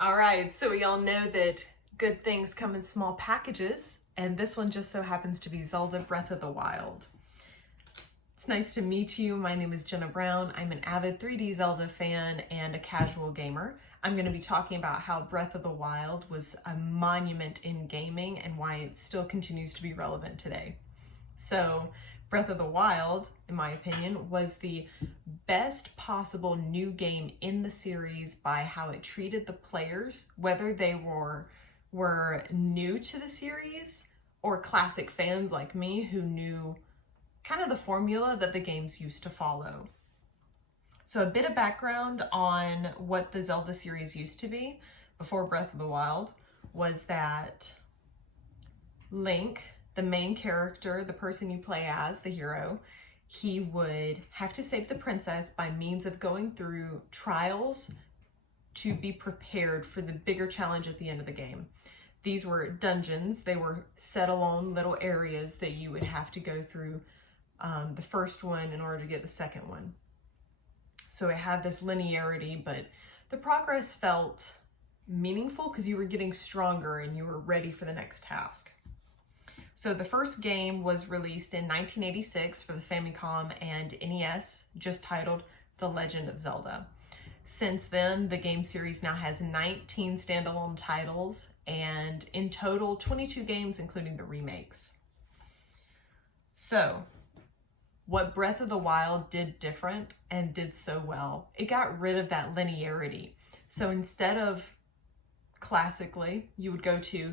All right, so we all know that good things come in small packages, and this one just so happens to be Zelda Breath of the Wild. It's nice to meet you. My name is Jenna Brown. I'm an avid 3D Zelda fan and a casual gamer. I'm going to be talking about how Breath of the Wild was a monument in gaming and why it still continues to be relevant today. So, Breath of the Wild, in my opinion, was the best possible new game in the series by how it treated the players, whether they were new to the series or classic fans like me who knew kind of the formula that the games used to follow. So a bit of background on what the Zelda series used to be before Breath of the Wild was that Link, the main character, the person you play as, the hero, he would have to save the princess by means of going through trials to be prepared for the bigger challenge at the end of the game. These were dungeons. They were set alone little areas that you would have to go through the first one in order to get the second one. So it had this linearity, but the progress felt meaningful because you were getting stronger and you were ready for the next task. So the first game was released in 1986 for the Famicom and NES, just titled The Legend of Zelda. Since then, the game series now has 19 standalone titles and in total 22 games, including the remakes. So, what Breath of the Wild did different and did so well, it got rid of that linearity. So instead of classically, you would go to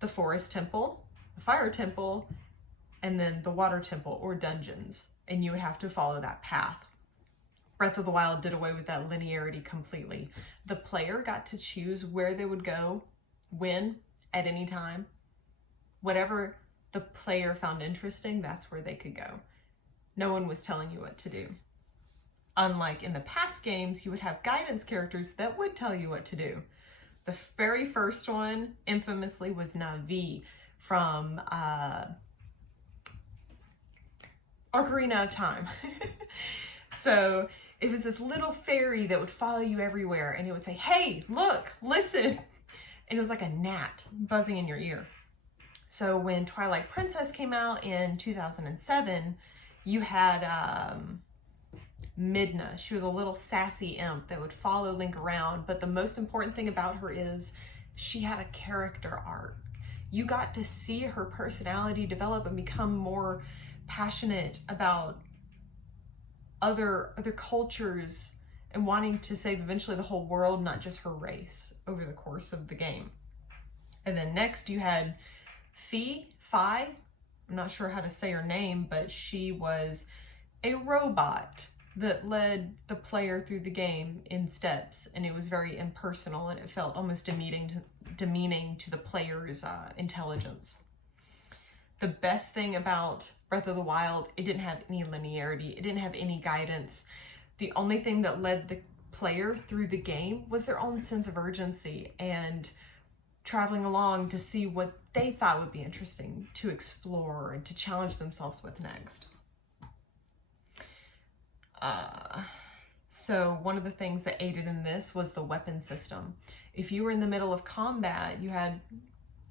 the Forest Temple, the Fire Temple, and then the Water Temple or dungeons, and you would have to follow that path. Breath of the Wild did away with that linearity completely. The player got to choose where they would go, when, at any time. Whatever the player found interesting, that's where they could go. No one was telling you what to do. Unlike in the past games, you would have guidance characters that would tell you what to do. The very first one, infamously, was Navi from Ocarina of Time. So it was this little fairy that would follow you everywhere, and it would say, "Hey, look, listen." And it was like a gnat buzzing in your ear. So when Twilight Princess came out in 2007, you had Midna. She was a little sassy imp that would follow Link around, but the most important thing about her is she had a character arc. You got to see her personality develop and become more passionate about other cultures and wanting to save eventually the whole world, not just her race, over the course of the game. And then next you had Fi. I'm not sure how to say her name, but she was a robot that led the player through the game in steps, and it was very impersonal and it felt almost demeaning to the player's intelligence. The best thing about Breath of the Wild, it didn't have any linearity, it didn't have any guidance. The only thing that led the player through the game was their own sense of urgency and traveling along to see what they thought would be interesting to explore and to challenge themselves with next. So one of the things that aided in this was the weapon system. If you were in the middle of combat, you had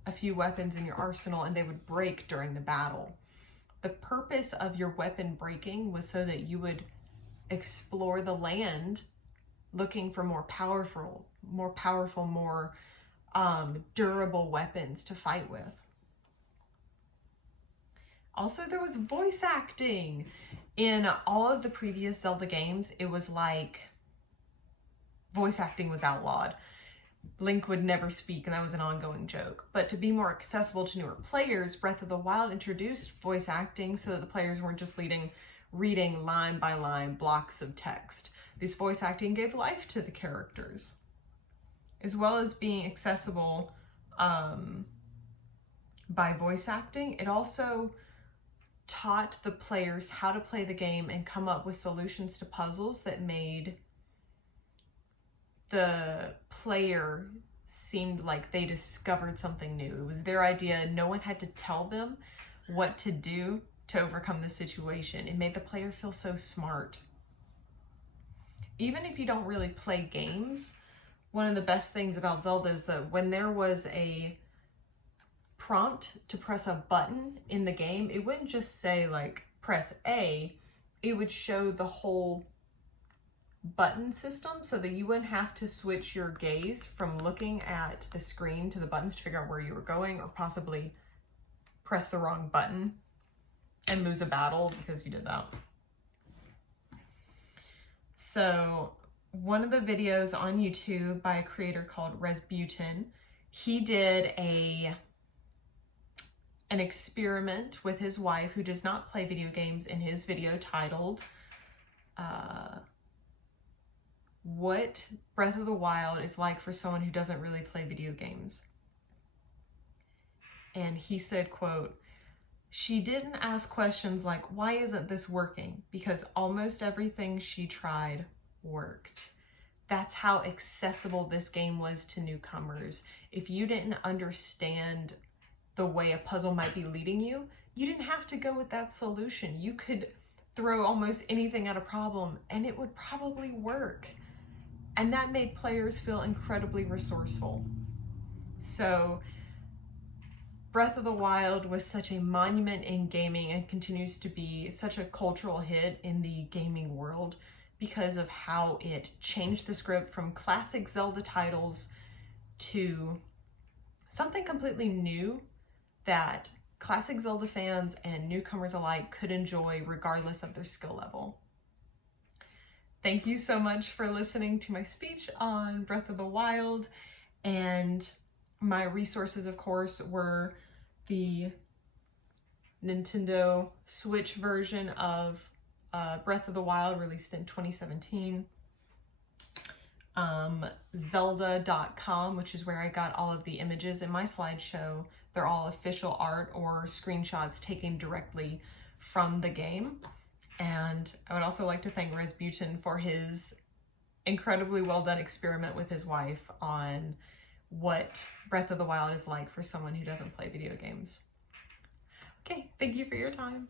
a few weapons in your arsenal and they would break during the battle. The purpose of your weapon breaking was so that you would explore the land looking for more powerful, more durable weapons to fight with. Also, there was voice acting. In all of the previous Zelda games, it was like voice acting was outlawed. Link would never speak, and that was an ongoing joke. But to be more accessible to newer players, Breath of the Wild introduced voice acting so that the players weren't just reading line by line blocks of text. This voice acting gave life to the characters, as well as being accessible by voice acting. It also taught the players how to play the game and come up with solutions to puzzles that made the player seemed like they discovered something new. It was their idea. No one had to tell them what to do to overcome the situation. It made the player feel so smart. Even if you don't really play games, one of the best things about Zelda is that when there was a prompt to press a button in the game, it wouldn't just say like press A, it would show the whole button system so that you wouldn't have to switch your gaze from looking at the screen to the buttons to figure out where you were going, or possibly press the wrong button and lose a battle because you did that. So one of the videos on YouTube by a creator called Resbutin, he did an experiment with his wife who does not play video games in his video titled What Breath of the Wild is Like for Someone Who Doesn't Really Play Video Games. And he said, quote, "She didn't ask questions like, why isn't this working? Because almost everything she tried worked. That's how accessible this game was to newcomers. If you didn't understand the way a puzzle might be leading you, you didn't have to go with that solution. You could throw almost anything at a problem and it would probably work." And that made players feel incredibly resourceful. So Breath of the Wild was such a monument in gaming and continues to be such a cultural hit in the gaming world because of how it changed the script from classic Zelda titles to something completely new that classic Zelda fans and newcomers alike could enjoy regardless of their skill level. Thank you so much for listening to my speech on Breath of the Wild, and my resources, of course, were the Nintendo Switch version of Breath of the Wild released in 2017, Zelda.com, which is where I got all of the images in my slideshow. They're all official art or screenshots taken directly from the game. And I would also like to thank Resbutin for his incredibly well done experiment with his wife on what Breath of the Wild is like for someone who doesn't play video games. Okay, thank you for your time.